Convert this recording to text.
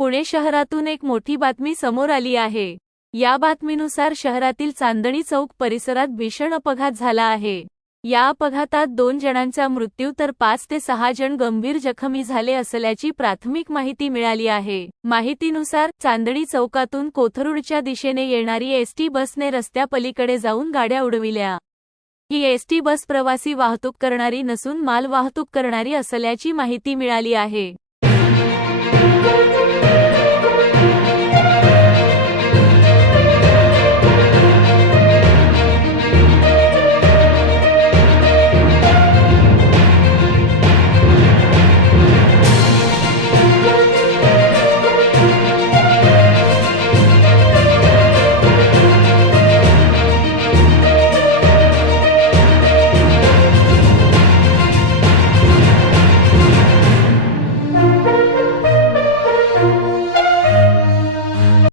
पुणे शहरातून एक मोठी बातमी समोर आली आहे. या बातमीनुसार शहरातील चांदणी चौक परिसरात भीषण अपघात झाला आहे. या अपघातात दोन जणांचा मृत्यू तर पाच ते सहा जण गंभीर जखमी झाले असल्याची प्राथमिक माहिती मिळाली आहे. माहितीनुसार चांदणी चौकातून कोथरूडच्या दिशेने येणारी एसटी बसने रस्त्यापलीकडे जाऊन गाड्या उडविल्या. ही एसटी बस प्रवासी वाहतूक करणारी नसून माल वाहतूक करणारी असल्याची माहिती मिळाली आहे.